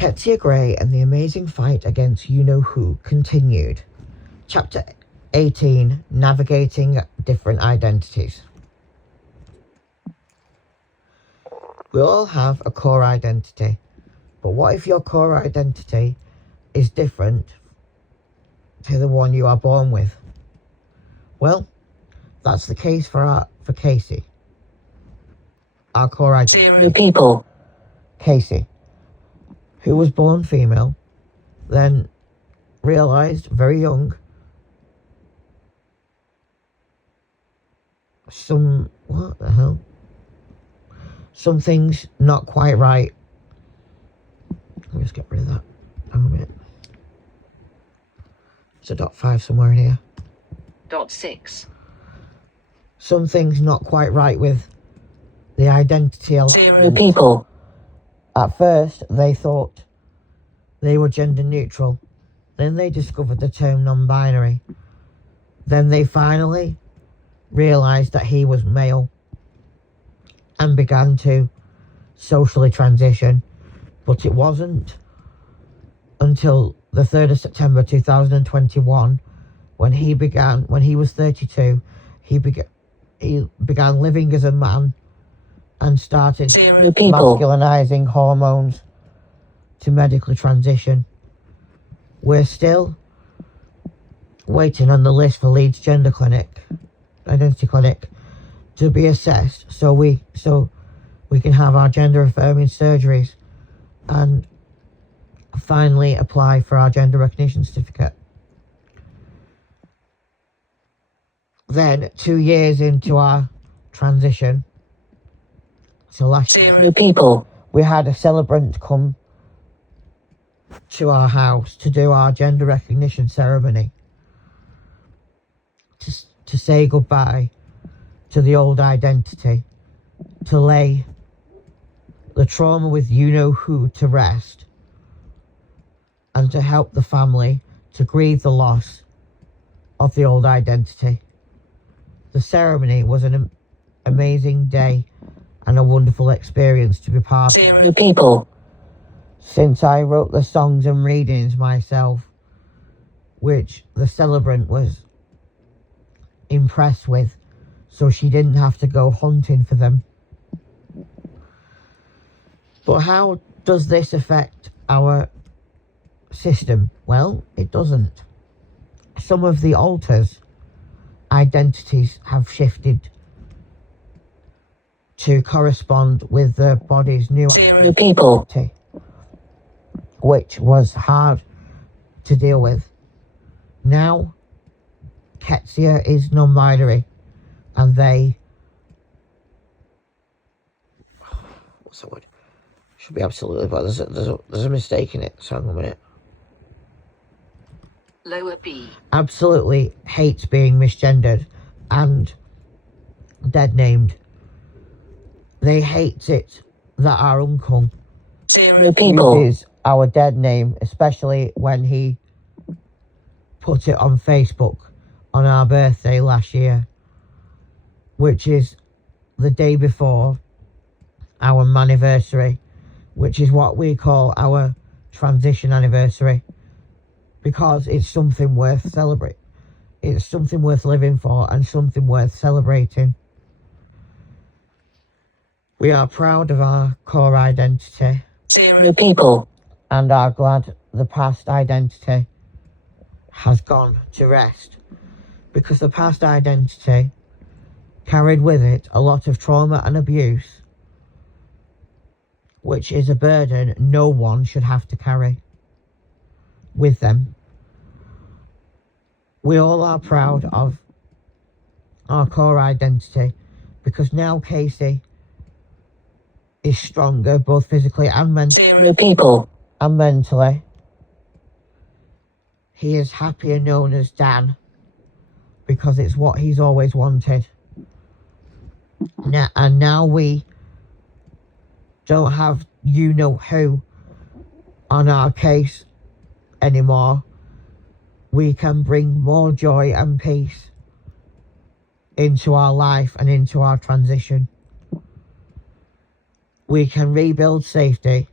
Qetsiyah Grey and the amazing fight against you-know-who continued. Chapter 18, Navigating Different Identities. We all have a core identity, but what if your core identity is different to the one you are born with? Well, that's the case for Casey. Our core identity. People. Casey, who was born female, then realised very young something's not quite right. Let me just get rid of that. Hang on a minute. There's a .5 somewhere in here. .6. Something's not quite right with the identity alignment. People. At first, they thought they were gender neutral. Then they discovered the term non-binary. Then they finally realised that he was male and began to socially transition. But it wasn't until the 3rd of September 2021 when he was 32, he began living as a man and started masculinizing hormones to medically transition. We're still waiting on the list for Leeds Identity Clinic to be assessed so we can have our gender affirming surgeries and finally apply for our gender recognition certificate. Then 2 years into our transition, so last year, we had a celebrant come to our house to do our gender recognition ceremony, to say goodbye to the old identity, to lay the trauma with you-know-who to rest, and to help the family to grieve the loss of the old identity. The ceremony was an amazing day and a wonderful experience to be part of. Since I wrote the songs and readings myself, which the celebrant was impressed with, so she didn't have to go hunting for them. But how does this affect our system? Well, it doesn't. Some of the alters' identities have shifted to correspond with the body's new identity, which was hard to deal with. Now, Qetsiyah is non-binary, and what's that word? Should be absolutely, but there's a mistake in it. So hang on a minute. Lower B. Absolutely hates being misgendered and dead named. They hate it that our uncle uses our dead name, especially when he put it on Facebook on our birthday last year, which is the day before our anniversary, which is what we call our transition anniversary, because it's something worth celebrating. It's something worth living for and something worth celebrating. We are proud of our core identity and are glad the past identity has gone to rest, because the past identity carried with it a lot of trauma and abuse, which is a burden no one should have to carry with them. We all are proud of our core identity, because now Casey is stronger both physically and mentally. He is happier known as Dan, because it's what he's always wanted. Now we don't have you-know-who on our case anymore. We can bring more joy and peace into our life and into our transition. We can rebuild safety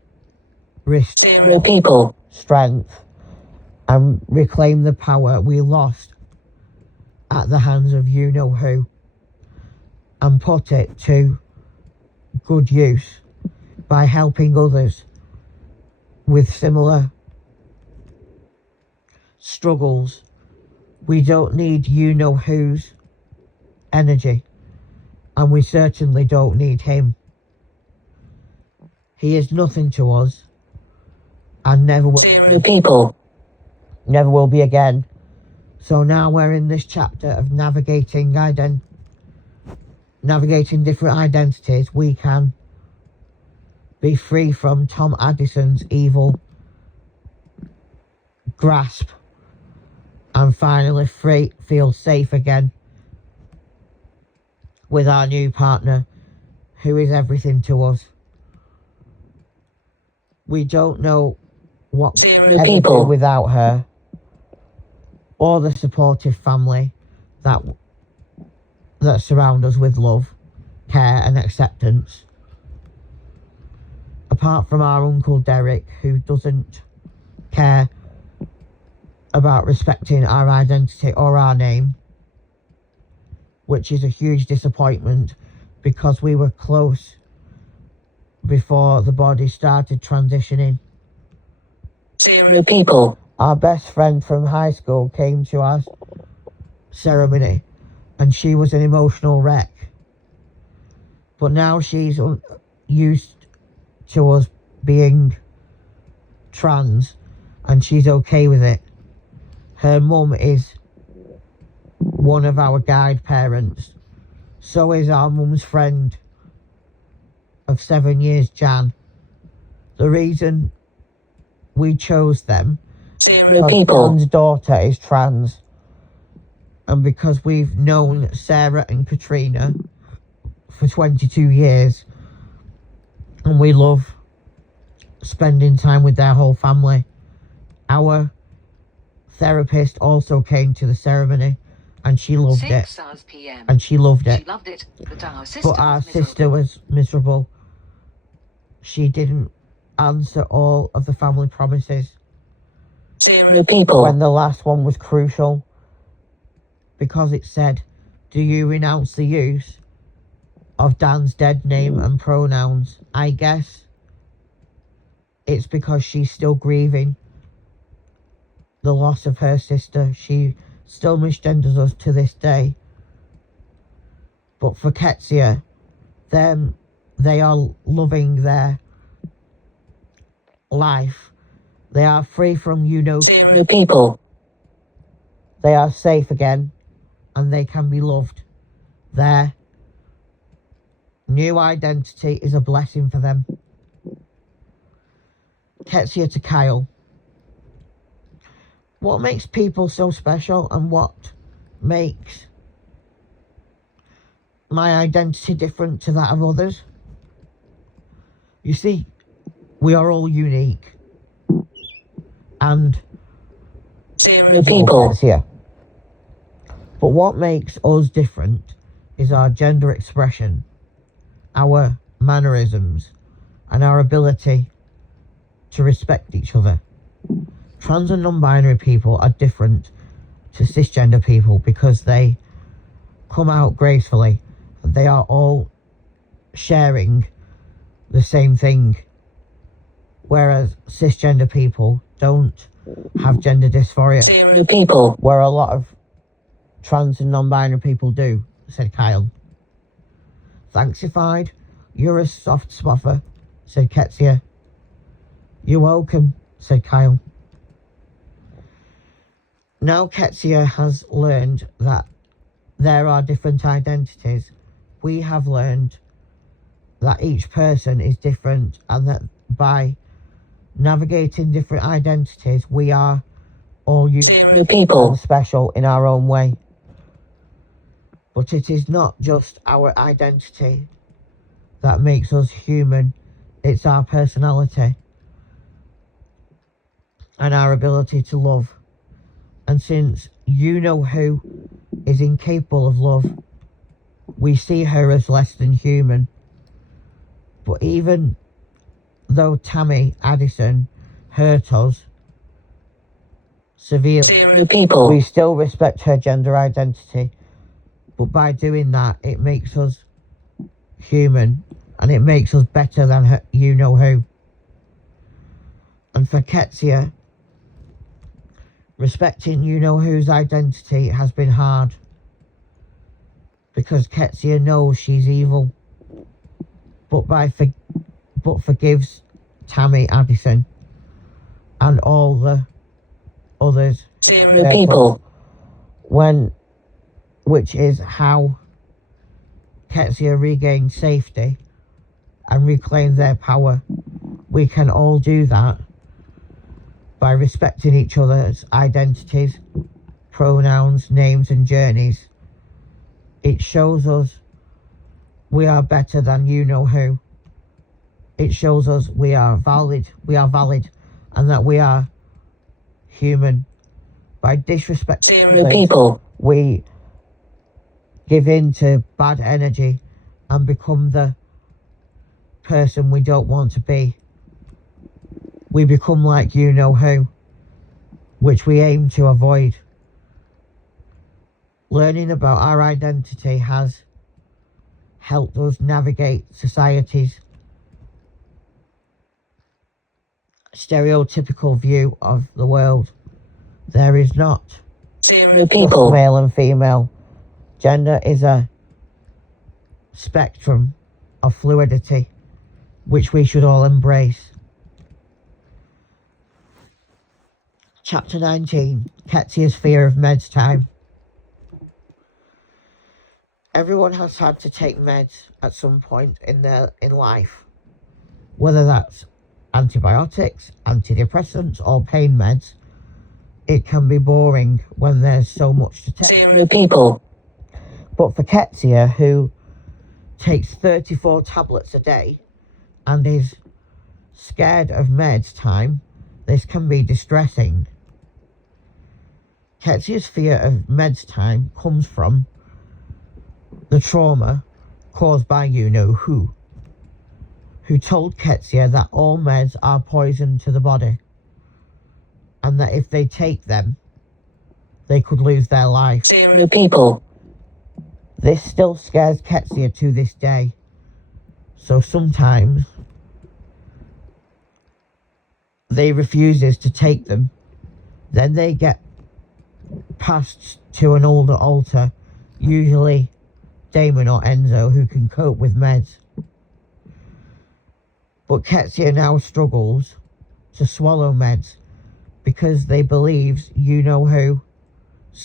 restore people strength, and reclaim the power we lost at the hands of you-know-who, and put it to good use by helping others with similar struggles. We don't need you-know-who's energy, and we certainly don't need him. He is nothing to us, and never will be again. So now we're in this chapter of navigating different identities. We can be free from Tom Addison's evil grasp and finally feel safe again with our new partner, who is everything to us. We don't know what we'd ever do without her, or the supportive family that surround us with love, care and acceptance. Apart from our Uncle Derek, who doesn't care about respecting our identity or our name, which is a huge disappointment because we were close before the body started transitioning. Our best friend from high school came to our ceremony and she was an emotional wreck. But now she's used to us being trans and she's okay with it. Her mum is one of our guide parents. So is our mum's friend of 7 years, Jan. The reason we chose them, Jan's daughter is trans, and because we've known Sarah and Katrina for 22 years, and we love spending time with their whole family. Our therapist also came to the ceremony, and she loved it. 6 hours PM. And she loved it. She loved it, but our sister was miserable. She didn't answer all of the family promises. When the last one was crucial, because it said, "Do you renounce the use of Dan's dead name and pronouns?" I guess it's because she's still grieving the loss of her sister. She still misgenders us to this day. But for Qetsiyah, they are loving their life. They are free from people. They are safe again, and they can be loved. Their new identity is a blessing for them. Qetsiyah to Kyle. What makes people so special, and what makes my identity different to that of others? You see, we are all unique. And Qetsiyah. But what makes us different is our gender expression, our mannerisms, and our ability to respect each other. Trans and non-binary people are different to cisgender people because they come out gracefully. They are all sharing the same thing, whereas cisgender people don't have gender dysphoria, where a lot of trans and non-binary people do, said Kyle. Thanksified, you're a soft smuffer, said Qetsiyah. You're welcome, said Kyle. Now Qetsiyah has learned that there are different identities. We have learned that each person is different, and that by navigating different identities, we are all unique and special in our own way. But it is not just our identity that makes us human, it's our personality and our ability to love. And since you-know-who is incapable of love, we see her as less than human. But even though Tammy Addison hurt us severely, we still respect her gender identity. But by doing that, it makes us human, and it makes us better than her, you know who. And for Qetsiyah, respecting you know whose identity has been hard, because Qetsiyah knows she's evil, but forgives Tammy Addison and all the others, which is how Qetsiyah regained safety and reclaimed their power. We can all do that by respecting each other's identities, pronouns, names and journeys. It shows us we are better than you know who. It shows us we are valid, and that we are human. By disrespecting people, we give in to bad energy and become the person we don't want to be. We become like you know who, which we aim to avoid. Learning about our identity has helped us navigate society's stereotypical view of the world. There is not just male and female. Gender is a spectrum of fluidity, which we should all embrace. Chapter 19, Qetsiyah's fear of meds time. Everyone has had to take meds at some point in life, whether that's antibiotics, antidepressants or pain meds. It can be boring when there's so much to take. But for Qetsiyah, who takes 34 tablets a day and is scared of meds time, this can be distressing. Qetsiyah's fear of meds time comes from the trauma caused by you know who told Qetsiyah that all meds are poison to the body, and that if they take them, they could lose their life. This still scares Qetsiyah to this day, so sometimes they refuses to take them. Then they get passed to an older alter, usually Damon or Enzo, who can cope with meds. But Qetsiyah now struggles to swallow meds because they believes you know who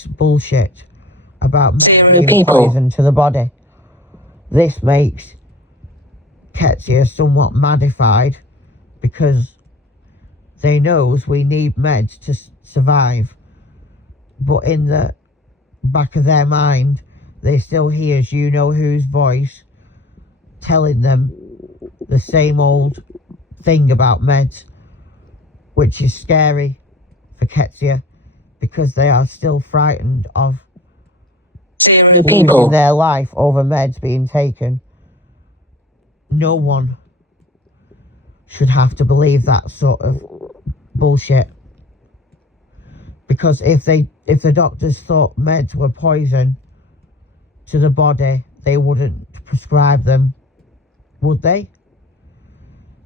bullshit about being poison to the body. This makes Qetsiyah somewhat madified because they knows we need meds to survive, but in the back of their mind they still hears you know whose voice telling them the same old thing about meds, which is scary for Qetsiyah because they are still frightened of losing their life over meds being taken. No one should have to believe that sort of bullshit, because if the doctors thought meds were poison to the body, they wouldn't prescribe them, would they?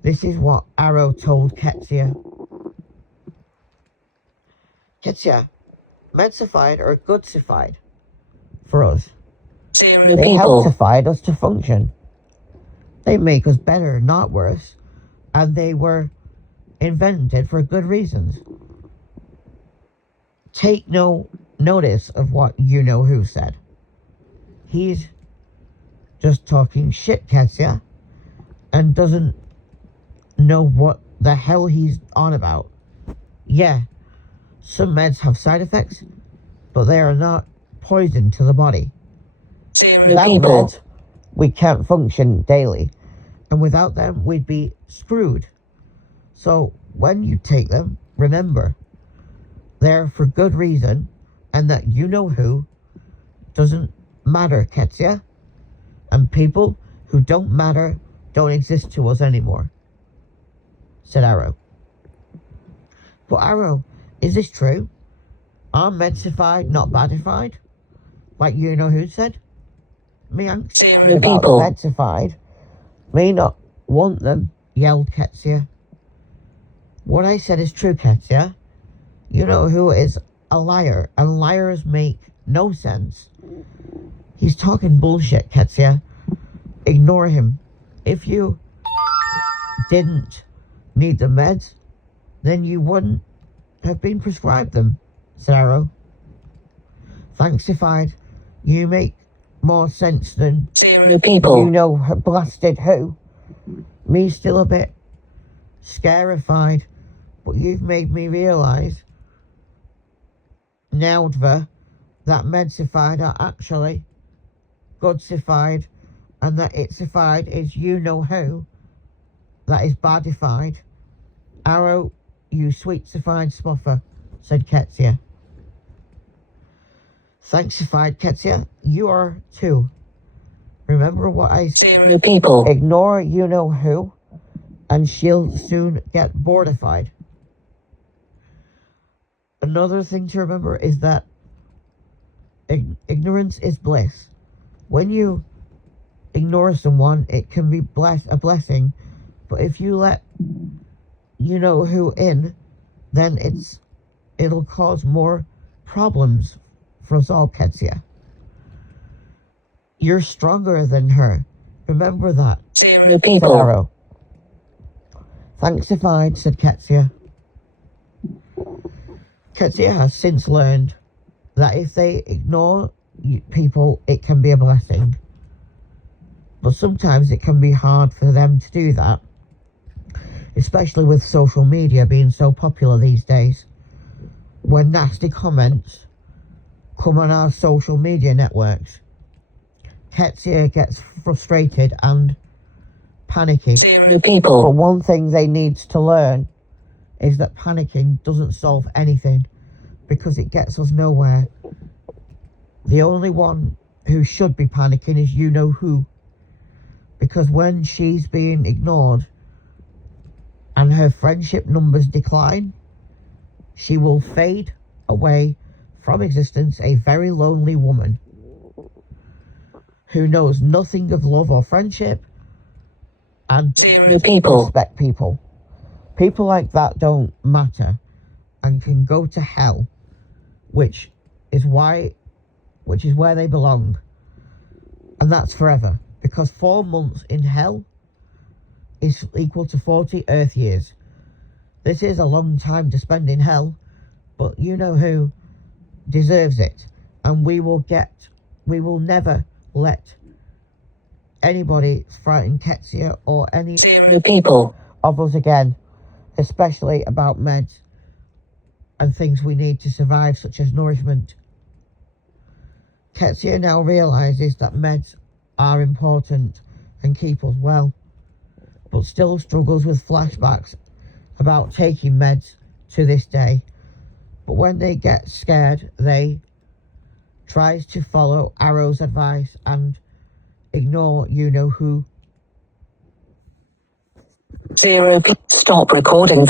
This is what Arrow told Qetsiyah. Qetsiyah, medsified or goodsified for us. They healthified us to function. They make us better, not worse, and they were invented for good reasons. Take no notice of what you know who said. He's just talking shit, Qetsiyah, and doesn't know what the hell he's on about. Yeah, some meds have side effects, but they are not poison to the body. Without meds, we can't function daily, and without them, we'd be screwed. So when you take them, remember, they're for good reason, and that you know who doesn't matter, Qetsiyah, and people who don't matter don't exist to us anymore. said Arrow. But Arrow, is this true? Are medsified not badified? Like you know who said? Me anxious about the medsified. Me not want them, yelled Qetsiyah. What I said is true, Qetsiyah. You know who is a liar, and liars make no sense. He's talking bullshit, Qetsiyah. Ignore him. If you didn't need the meds, then you wouldn't have been prescribed them, said Arrow. Thanksified, you make more sense than people. You know, blasted who. Me still a bit scarified, but you've made me realise nowdva that medsified are actually goodsified, and that itsified is you know who, that is badified. Arrow, you sweetsified smuffer, said Qetsiyah. Thanksified, Qetsiyah, you are too. Remember what I said? The people. Ignore you know who, and she'll soon get boardified. Another thing to remember is that ignorance is bliss. When you ignore someone, it can be a blessing, but if you let you know who in, then it'll cause more problems for us all, Qetsiyah. You're stronger than her. Remember that. The people. Said Arrow. Thanksified, said Qetsiyah. Qetsiyah has since learned that if they ignore people, it can be a blessing. But sometimes it can be hard for them to do that, especially with social media being so popular these days. When nasty comments come on our social media networks, Qetsiyah gets frustrated and panicky. The people. But one thing they need to learn is that panicking doesn't solve anything, because it gets us nowhere. The only one who should be panicking is you know who, because when she's being ignored and her friendship numbers decline, she will fade away from existence, a very lonely woman who knows nothing of love or friendship and the people. Respect people. People like that don't matter and can go to hell, which is where they belong. And that's forever, because 4 months in hell is equal to 40 Earth years. This is a long time to spend in hell, but you know who deserves it, and we will never let anybody frighten Qetsiyah or any the people of us again, especially about meds and things we need to survive, such as nourishment. Qetsiyah now realises that meds are important and keep us well, but still struggles with flashbacks about taking meds to this day. But when they get scared, they tries to follow Arrow's advice and ignore you know who. Stop recording.